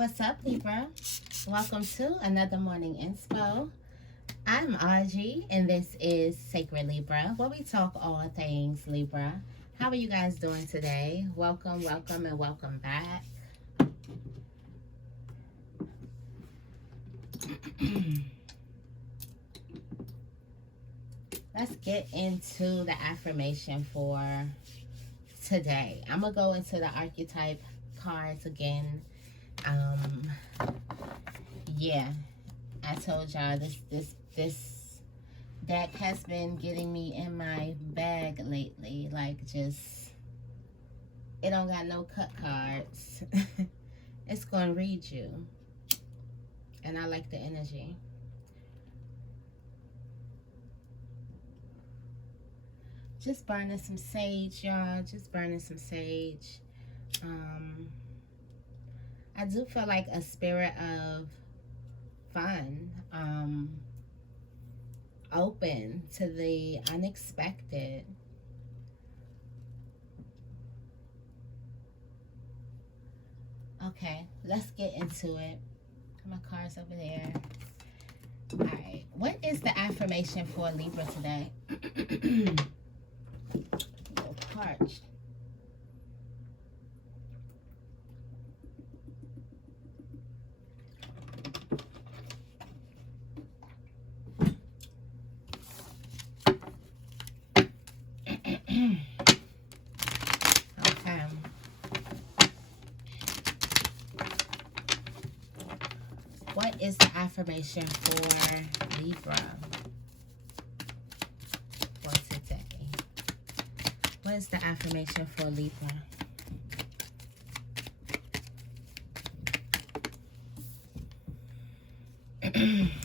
What's up, Libra? Welcome to another morning inspo. I'm Auji, and this is Sacred Libra, where we talk all things Libra. How are you guys doing today? Welcome, welcome, and welcome back. Let's get into the affirmation for today. I'm going to go into the archetype cards again. Yeah, I told y'all this deck has been getting me in my bag lately. Like, just, it don't got no cut cards. It's gonna read you, and I like the energy. Just burning some sage, y'all. Just burning some sage. I do feel like a spirit of fun, open to the unexpected. Okay, let's get into it. My cards over there. All right, what is the affirmation for Libra today? A little parched. Okay. What is the affirmation for Libra for today? What is the affirmation for Libra?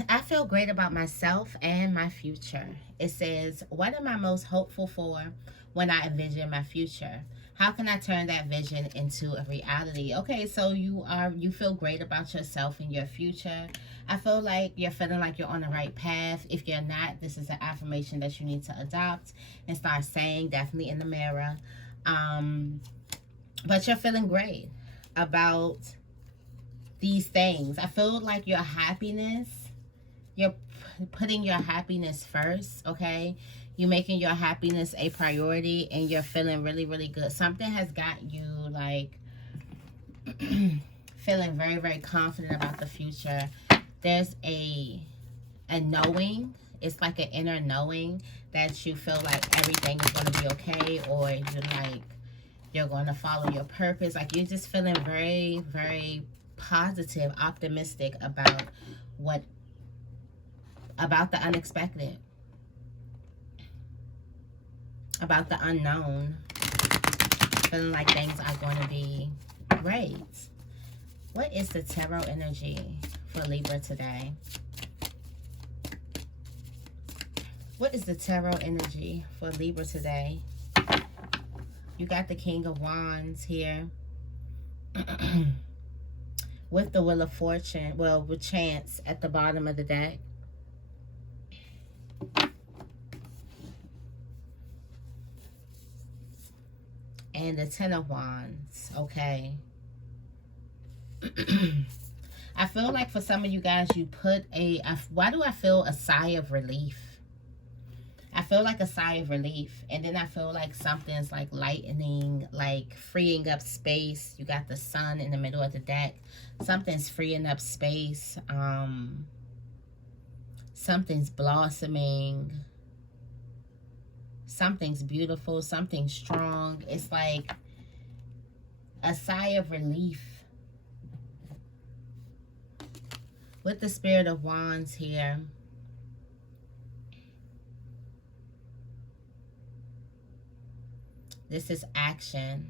I feel great about myself and my future. It says, what am I most hopeful for when I envision my future? How can I turn that vision into a reality? Okay, so you feel great about yourself and your future. I feel like you're feeling like you're on the right path. If you're not, this is an affirmation that you need to adopt and start saying, definitely in the mirror. But you're feeling great about these things. I feel like your happiness, you're putting your happiness first, okay? You're making your happiness a priority, and you're feeling really, really good. Something has got you, like, feeling very, very confident about the future. There's a knowing. It's like an inner knowing that you feel like everything is going to be okay, or you're going to follow your purpose. Like, you're just feeling very, very positive, optimistic about the unexpected, about the unknown, feeling like things are going to be great. What is the tarot energy for Libra today? What is the tarot energy for Libra today? You got the King of Wands here. With the Wheel of Fortune, well, with Chance at the bottom of the deck. And the Ten of Wands, okay. I feel like for some of you guys, you put why do I feel a sigh of relief? I feel like a sigh of relief, and then I feel like something's like lightening, like freeing up space. You got the Sun in the middle of the deck. Something's freeing up space. Something's blossoming. Something's beautiful. Something's strong. It's like a sigh of relief. With the Spirit of Wands here. This is action.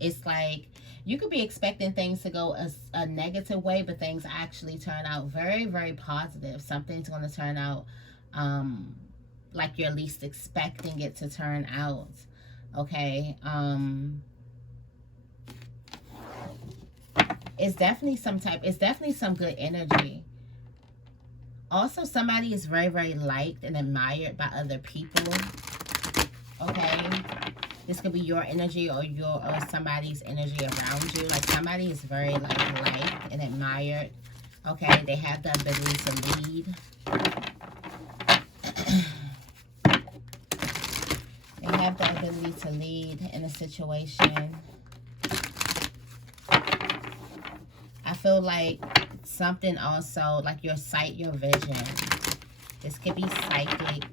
It's like you could be expecting things to go a negative way, but things actually turn out very, very positive. Something's going to turn out like you're least expecting it to turn out. Okay. It's definitely some good energy. Also, somebody is very, very liked and admired by other people. Okay. This could be your energy or somebody's energy around you. Like somebody is very like liked and admired. Okay, they have the ability to lead. They have the ability to lead in a situation. I feel like something also, like your sight, your vision. This could be psychic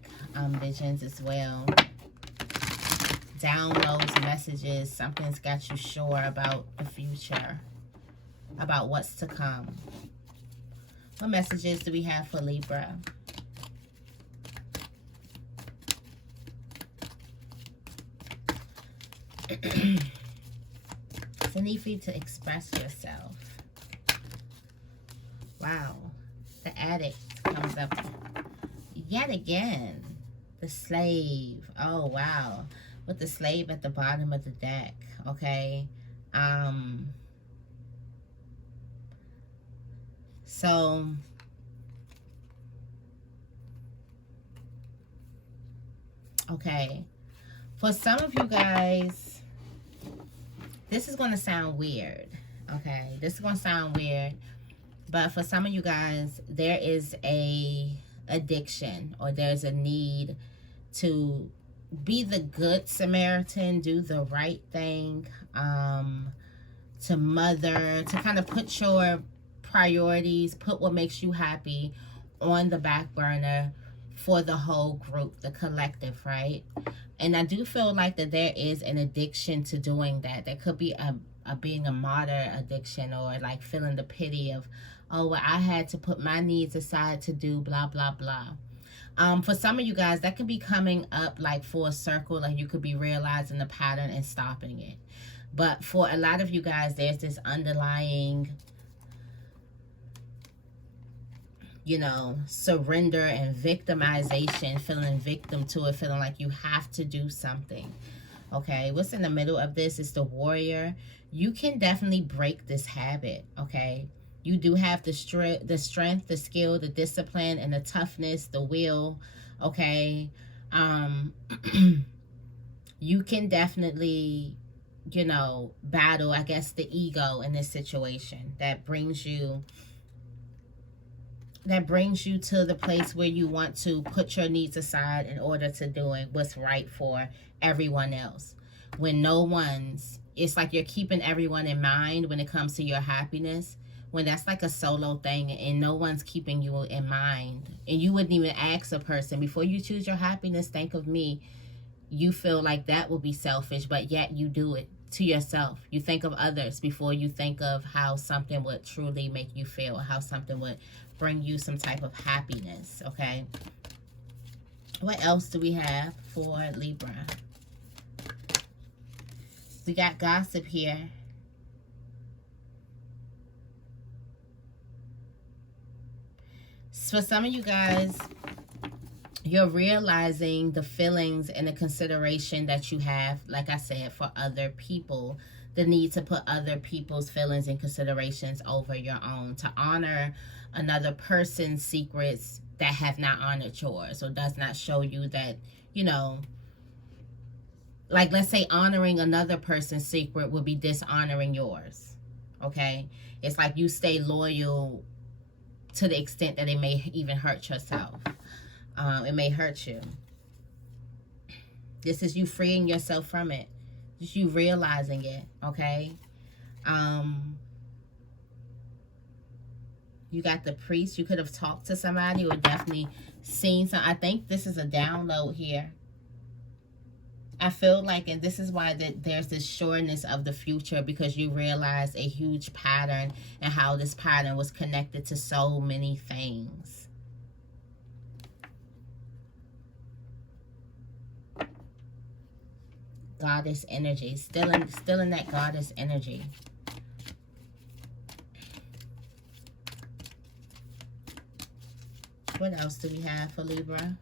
visions as well. Downloads, messages. Something's got you sure about the future. About what's to come. What messages do we have for Libra? It's a need for you to express yourself. Wow. The addict comes up yet again. The slave. Oh, wow. With the slave at the bottom of the deck. Okay. So okay. For some of you guys, this is going to sound weird. Okay. This is going to sound weird. But for some of you guys, there is a addiction or there's a need to be the good Samaritan, do the right thing, to mother, to kind of put your priorities, put what makes you happy on the back burner for the whole group, the collective, right? And I do feel like that there is an addiction to doing that. There could be a being a martyr addiction, or like feeling the pity of, oh, well, I had to put my needs aside to do blah, blah, blah. For some of you guys, that could be coming up like full circle, like you could be realizing the pattern and stopping it. But for a lot of you guys, there's this underlying, you know, surrender and victimization, feeling victim to it, feeling like you have to do something. Okay, what's in the middle of this is the warrior. You can definitely break this habit, okay? You do have the strength, the skill, the discipline, and the toughness, the will, okay? You can definitely, you know, battle, I guess, the ego in this situation that brings you to the place where you want to put your needs aside in order to do what's right for everyone else. When no one's, it's like you're keeping everyone in mind when it comes to your happiness, when that's like a solo thing and no one's keeping you in mind. And you wouldn't even ask a person, before you choose your happiness, think of me. You feel like that would be selfish, but yet you do it to yourself. You think of others before you think of how something would truly make you feel, how something would bring you some type of happiness, okay? What else do we have for Libra? We got gossip here. For some of you guys, you're realizing the feelings and the consideration that you have, like I said, for other people. The need to put other people's feelings and considerations over your own. To honor another person's secrets that have not honored yours, or does not show you that, you know, like let's say honoring another person's secret would be dishonoring yours, okay? It's like you stay loyal to the extent that it may even hurt yourself. It may hurt you. This is you freeing yourself from it. Just you realizing it, okay? You got the priest. You could have talked to somebody or definitely seen some. I think this is a download here. I feel like, and this is why there's this sureness of the future, because you realize a huge pattern and how this pattern was connected to so many things. Goddess energy. Still in that goddess energy. What else do we have for Libra?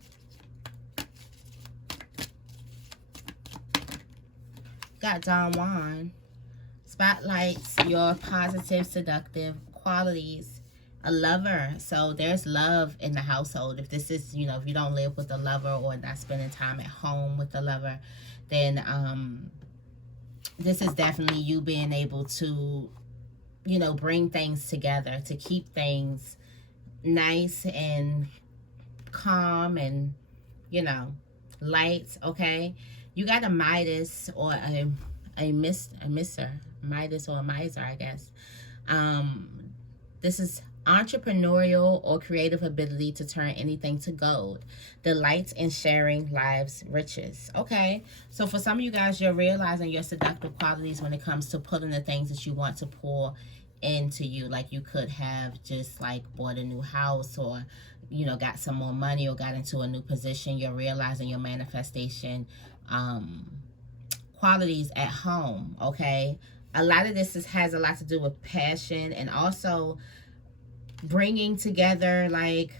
Got Don Juan. Spotlights your positive, seductive qualities. A lover. So there's love in the household. If this is, you know, if you don't live with a lover or not spending time at home with a lover, then this is definitely you being able to, you know, bring things together, to keep things nice and calm and, you know, light. Okay, you got a Midas or a miser, Midas or a miser, I guess. This is entrepreneurial or creative ability to turn anything to gold. Delights in sharing life's riches. Okay, so for some of you guys, you're realizing your seductive qualities when it comes to pulling the things that you want to pull into you. Like you could have just like bought a new house, or, you know, got some more money, or got into a new position. You're realizing your manifestation qualities at home. Okay, a lot of this has a lot to do with passion, and also bringing together, like,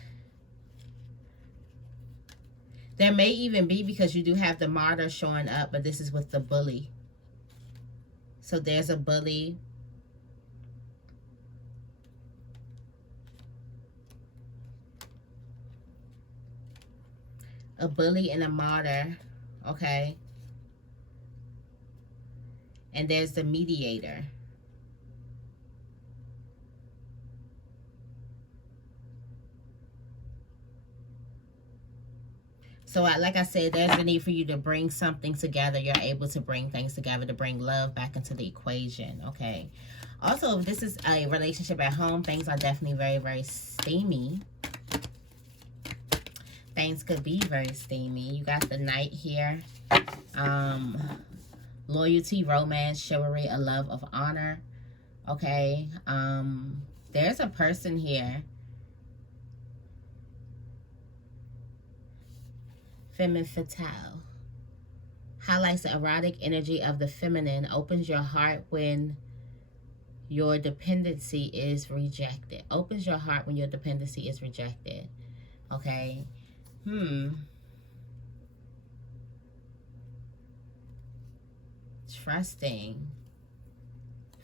there may even be, because you do have the martyr showing up, but this is with the bully. So there's a bully. A bully and a martyr. Okay. And there's the mediator. So like I said, there's a need for you to bring something together. You're able to bring things together, to bring love back into the equation. Okay. Also, if this is a relationship at home, things are definitely very, very steamy. Things could be very steamy. You got the Knight here. Loyalty, romance, chivalry, a love of honor. Okay. There's a person here. Femme fatale. Highlights the erotic energy of the feminine. Opens your heart when your dependency is rejected. Opens your heart when your dependency is rejected. Okay. Trusting.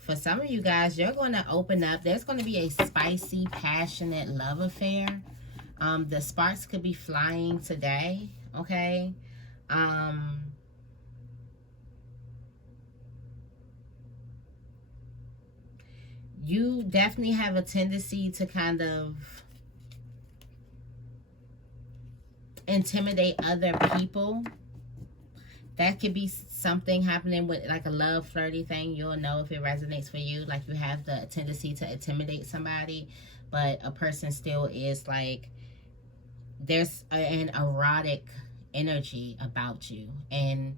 For some of you guys, you're going to open up. There's going to be a spicy, passionate love affair. The sparks could be flying today. Okay. You definitely have a tendency to kind of intimidate other people. That could be something happening with like a love flirty thing. You'll know if it resonates for you. Like you have the tendency to intimidate somebody, but a person still is like, there's an erotic energy about you. And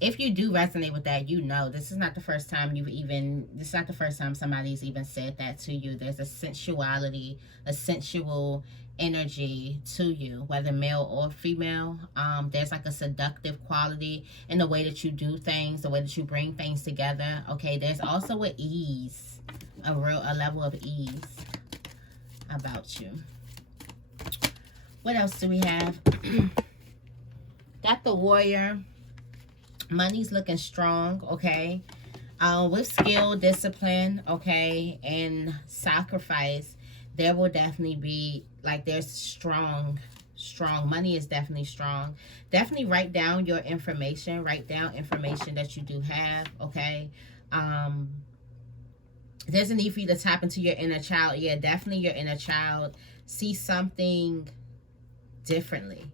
if you do resonate with that, you know this is not the first time this is not the first time somebody's even said that to you. There's a sensuality, a sensual energy to you, whether male or female. There's like a seductive quality in the way that you do things, the way that you bring things together. Okay, there's also an ease, a level of ease about you. What else do we have? Got the warrior. Money's looking strong. Okay, with skill, discipline, okay, and sacrifice, there will definitely be, like, there's strong money is definitely strong. Definitely write down your information. Write down information that you do have. Okay. There's a need for you to tap into your inner child. Yeah, definitely your inner child. See something differently.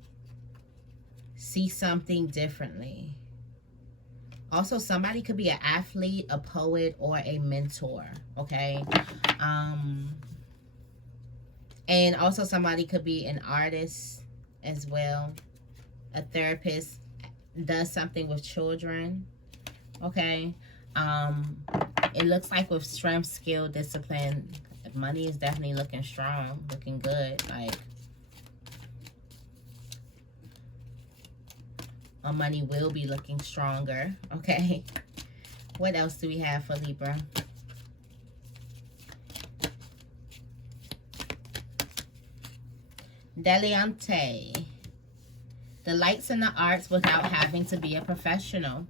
See something differently. Also, somebody could be an athlete, a poet, or a mentor. Okay. And also somebody could be an artist as well. A therapist, does something with children. Okay. It looks like with strength, skill, discipline, money is definitely looking strong, looking good. Like, our money will be looking stronger. Okay. What else do we have for Libra? Deliante. Delights in the arts without having to be a professional.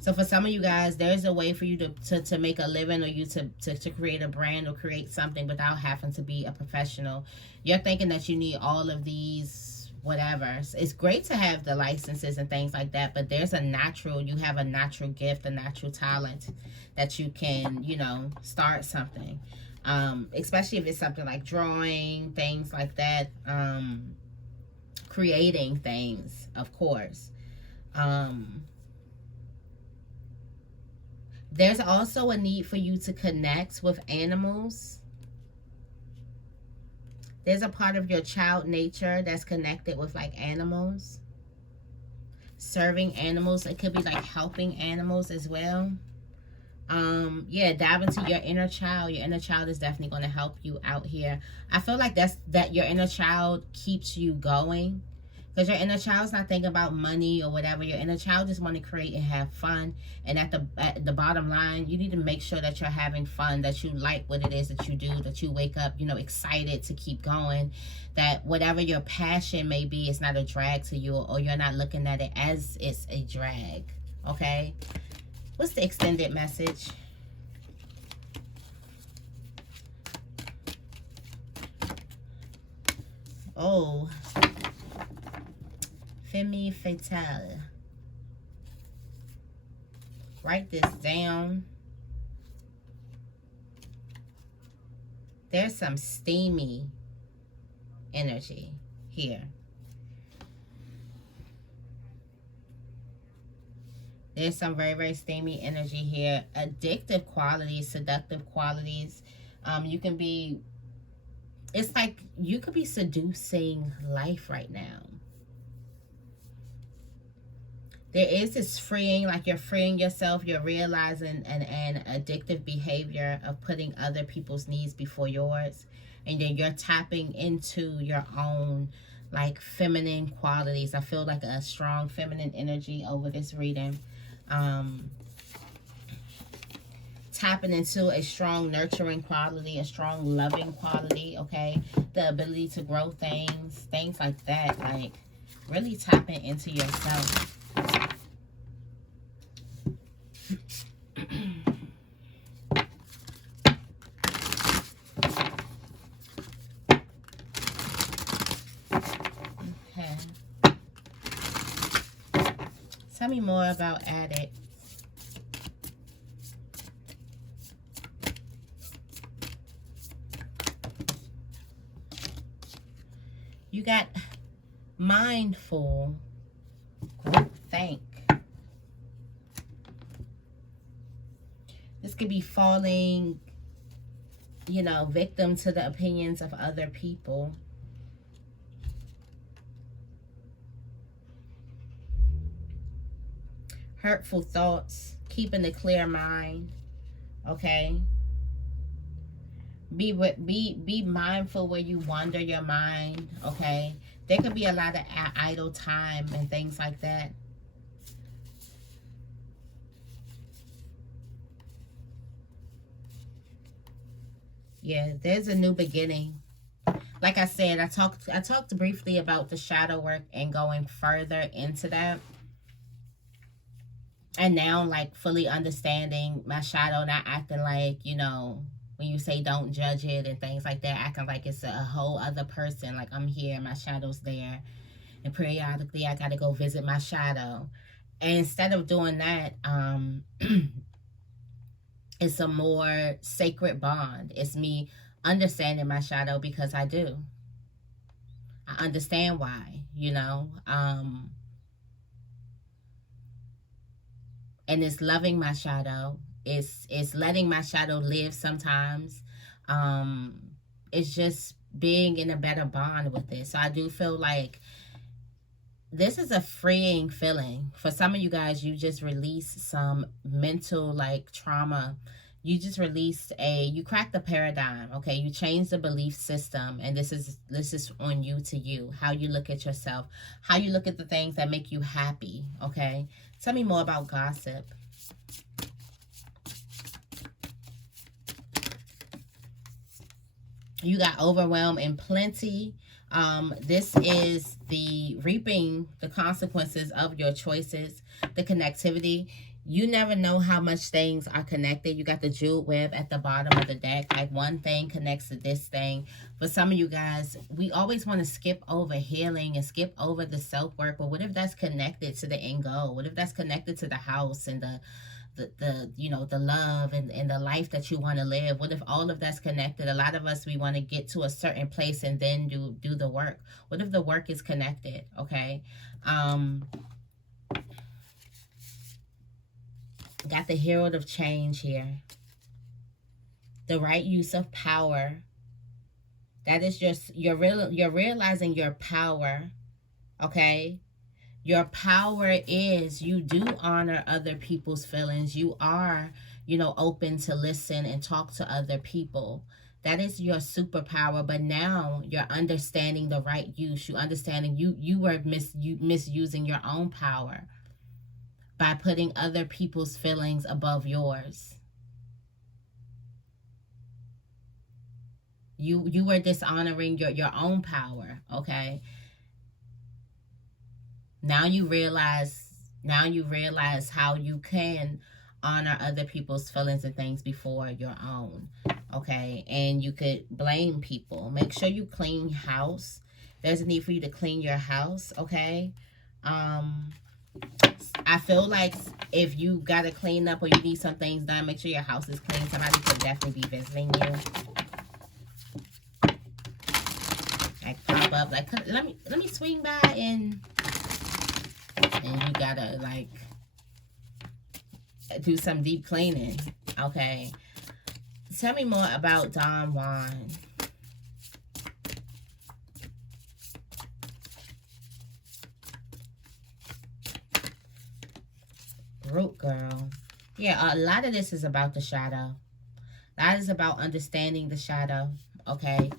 So for some of you guys, there's a way for you to make a living, or you to create a brand or create something without having to be a professional. You're thinking that you need all of these whatever. It's great to have the licenses and things like that, but there's a natural, you have a natural gift, a natural talent that you can, you know, start something. Especially if it's something like drawing, things like that, creating things, of course. There's also a need for you to connect with animals. There's a part of your child nature that's connected with like animals. Serving animals. It could be like helping animals as well. Yeah, dive into your inner child. Your inner child is definitely going to help you out here. I feel like that your inner child keeps you going. Because your inner child's not thinking about money or whatever. Your inner child just want to create and have fun. And at the bottom line, you need to make sure that you're having fun, that you like what it is that you do, that you wake up, you know, excited to keep going. That whatever your passion may be, it's not a drag to you, or you're not looking at it as it's a drag. Okay? What's the extended message? Oh. Femme fatale. Write this down. There's some steamy energy here. There's some very, very steamy energy here. Addictive qualities, seductive qualities. You can be, it's like you could be seducing life right now. There is this freeing, like you're freeing yourself. You're realizing an addictive behavior of putting other people's needs before yours. And then you're tapping into your own, like, feminine qualities. I feel like a strong feminine energy over this reading. Tapping into a strong nurturing quality, a strong loving quality, okay? The ability to grow things like that. Like, really tapping into yourself. Okay. Tell me more about Addict. You got mindful, group think. This could be falling, you know, victim to the opinions of other people. Hurtful thoughts, keeping a clear mind, okay? Be mindful where you wander your mind, okay? There could be a lot of idle time and things like that. Yeah, there's a new beginning. Like I said, I talked briefly about the shadow work and going further into that. And now, like, fully understanding my shadow, not acting like, you know, when you say don't judge it and things like that, acting like it's a whole other person. Like, I'm here, my shadow's there. And periodically, I got to go visit my shadow. And instead of doing that, it's a more sacred bond. It's me understanding my shadow because I do. I understand why, you know. And it's loving my shadow. It's letting my shadow live sometimes. It's just being in a better bond with it. So I do feel like this is a freeing feeling. For some of you guys, you just released some mental, like, trauma. You just released you cracked the paradigm, okay? You changed the belief system, and this is on you, to you. How you look at yourself, how you look at the things that make you happy, okay? Tell me more about gossip. You got overwhelmed and plenty. This is the reaping the consequences of your choices, the connectivity. You never know how much things are connected. You got the jeweled web at the bottom of the deck. Like one thing connects to this thing. For some of you guys, we always want to skip over healing and skip over the self-work. But what if that's connected to the end goal? What if that's connected to the house and the you know, the love and the life that you want to live? What if all of that's connected? A lot of us, we want to get to a certain place and then do the work. What if the work is connected? Okay. Got the Herald of Change here. The right use of power. That is just, you're realizing your power. Okay. Your power is you do honor other people's feelings. You are, you know, open to listen and talk to other people. That is your superpower. But now you're understanding the right use. You understanding you were misusing your own power by putting other people's feelings above yours. You were dishonoring your own power, okay? Now you realize how you can honor other people's feelings and things before your own, okay? And you could blame people. Make sure you clean your house. There's a need for you to clean your house, okay? I feel like if you got to clean up or you need some things done, make sure your house is clean. Somebody could definitely be visiting you. Like pop up, like let me swing by and you gotta like do some deep cleaning. Okay. Tell me more about Don Juan. Root girl. Yeah, a lot of this is about the shadow. That is about understanding the shadow. Okay.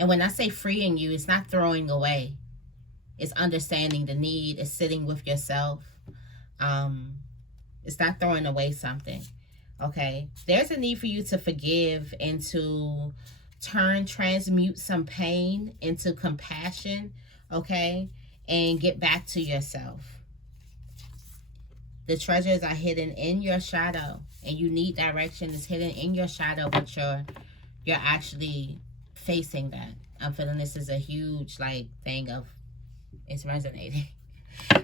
And when I say freeing you, it's not throwing away. It's understanding the need. It's sitting with yourself. It's not throwing away something. Okay. There's a need for you to forgive and to transmute some pain into compassion. Okay. And get back to yourself. The treasures are hidden in your shadow, and you need direction. It's hidden in your shadow, but you're actually facing that. I'm feeling this is a huge like thing of, it's resonating.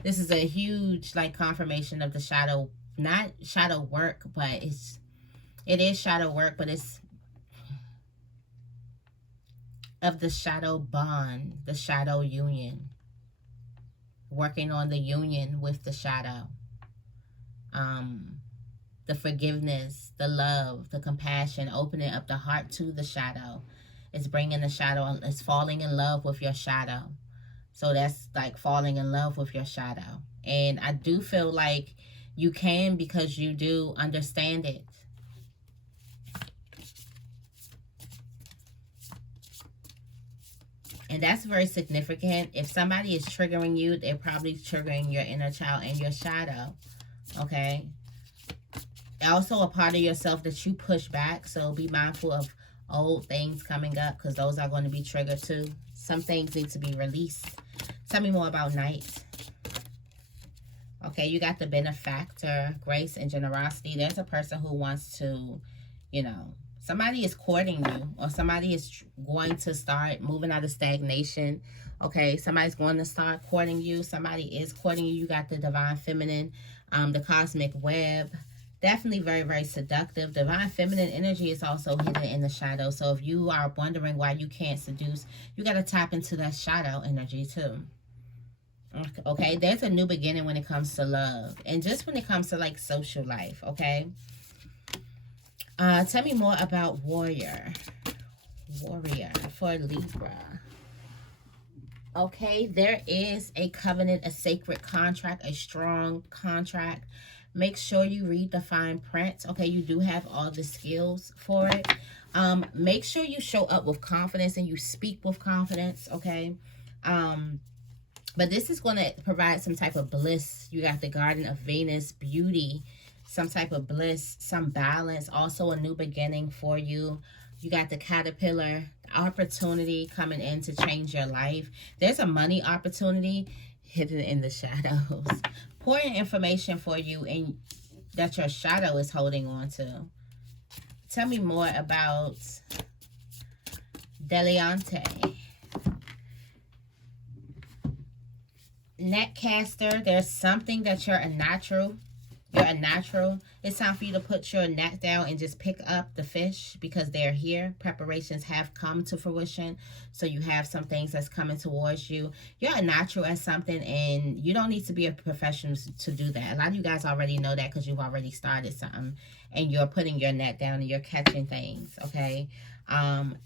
This is a huge like confirmation of the shadow, not shadow work, but it is shadow work, but it's of the shadow bond, the shadow union. Working on the union with the shadow. The forgiveness, the love, the compassion, opening up the heart to the shadow. It's bringing the shadow, it's falling in love with your shadow. So that's like falling in love with your shadow. And I do feel like you can, because you do understand it. And that's very significant. If somebody is triggering you, they're probably triggering your inner child and your shadow. Okay. Also a part of yourself that you push back. So be mindful of old things coming up, because those are going to be triggered too. Some things need to be released. Tell me more about Knight. Okay, you got the benefactor, grace and generosity. There's a person who wants to, you know, somebody is courting you, or somebody is going to start moving out of stagnation. Okay, somebody's going to start courting you. Somebody is courting you. You got the divine feminine, the cosmic web. Definitely very, very seductive. Divine feminine energy is also hidden in the shadow. So if you are wondering why you can't seduce, you got to tap into that shadow energy too. Okay, there's a new beginning when it comes to love. And just when it comes to like social life, okay? Tell me more about warrior for Libra. Okay, there is a covenant, a sacred contract, a strong contract. Make sure you read the fine print. Okay, you do have all the skills for it. Make sure you show up with confidence and you speak with confidence, okay? But this is going to provide some type of bliss. You got the Garden of Venus, beauty, some type of bliss, some balance, also a new beginning for you. You got the Caterpillar, opportunity coming in to change your life. There's a money opportunity hidden in the shadows. important information for you and that your shadow is holding on to. Tell me more about Deleante. Netcaster, there's something that you're a natural. You're a natural. It's time for you to put your net down and just pick up the fish because they're here. Preparations have come to fruition. So you have some things that's coming towards you. You're a natural at something and you don't need to be a professional to do that. A lot of you guys already know that because you've already started something and you're putting your net down and you're catching things, okay?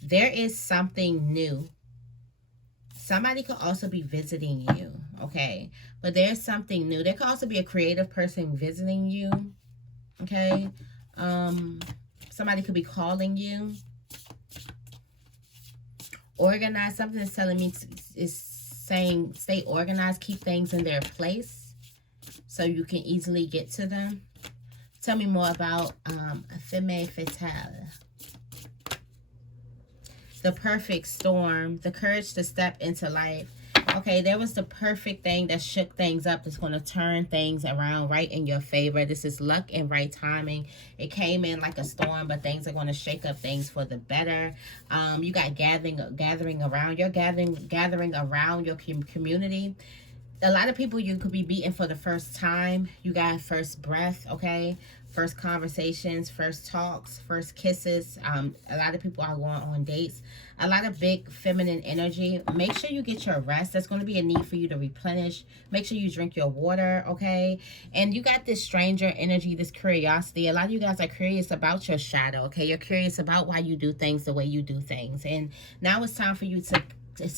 There is something new. Somebody could also be visiting you, okay? But there's something new. There could also be a creative person visiting you, okay? Somebody could be calling you. Organize. Something is telling me is saying stay organized. Keep things in their place so you can easily get to them. Tell me more about Femme Fatale. The perfect storm, the courage to step into life. Okay, there was the perfect thing that shook things up. That's going to turn things around right in your favor. This is luck and right timing. It came in like a storm, but things are going to shake up things for the better. You got gathering around. You're gathering around your community. A lot of people you could be meeting for the first time. You got first breath, okay? First conversations, first talks, first kisses. A lot of people are going on dates. A lot of big feminine energy. Make sure you get your rest. There's going to be a need for you to replenish. Make sure you drink your water, okay? And you got this stranger energy, this curiosity. A lot of you guys are curious about your shadow, okay? You're curious about why you do things the way you do things. And now it's time for you to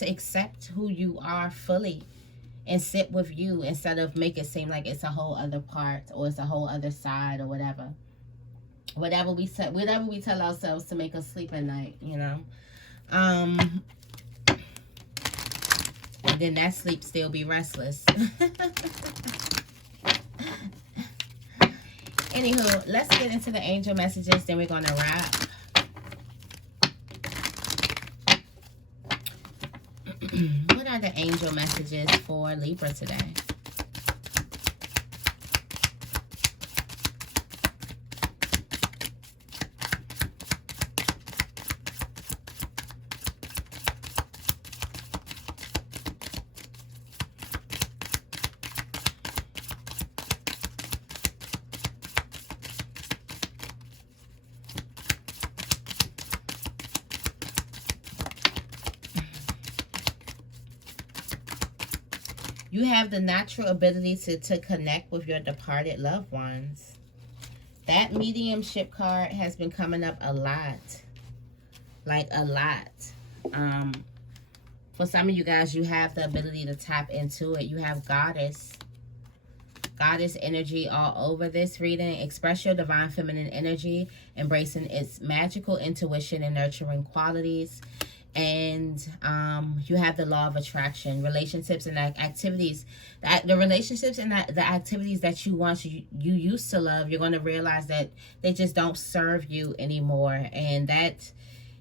accept who you are fully. And sit with you instead of make it seem like it's a whole other part or it's a whole other side or whatever. Whatever we tell ourselves to make us sleep at night, you know. And then that sleep still be restless. Anywho, let's get into the angel messages. Then we're going to wrap. What are the angel messages for Libra today? You have the natural ability to connect with your departed loved ones. That mediumship card has been coming up a lot. Like a lot. For some of you guys, you have the ability to tap into it. You have goddess. Goddess energy all over this reading. Express your divine feminine energy, embracing its magical intuition and nurturing qualities. And you have the law of attraction, relationships and activities, the relationships and the activities that you once you used to love, you're going to realize that they just don't serve you anymore, and that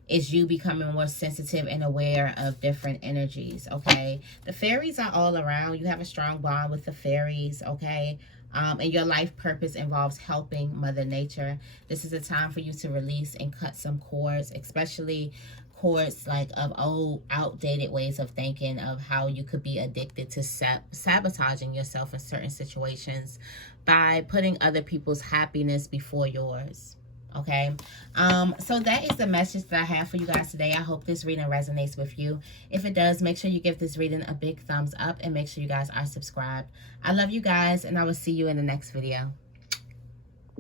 is you becoming more sensitive and aware of different energies. Okay, the fairies are all around. You have a strong bond with the fairies. Okay, and your life purpose involves helping Mother Nature. This is a time for you to release and cut some cords, especially cords like of old outdated ways of thinking of how you could be addicted to sabotaging yourself in certain situations by putting other people's happiness before yours. Okay, so that is the message that I have for you guys today. I hope this reading resonates with you. If it does, make sure you give this reading a big thumbs up and make sure you guys are subscribed. I love you guys, and I will see you in the next video.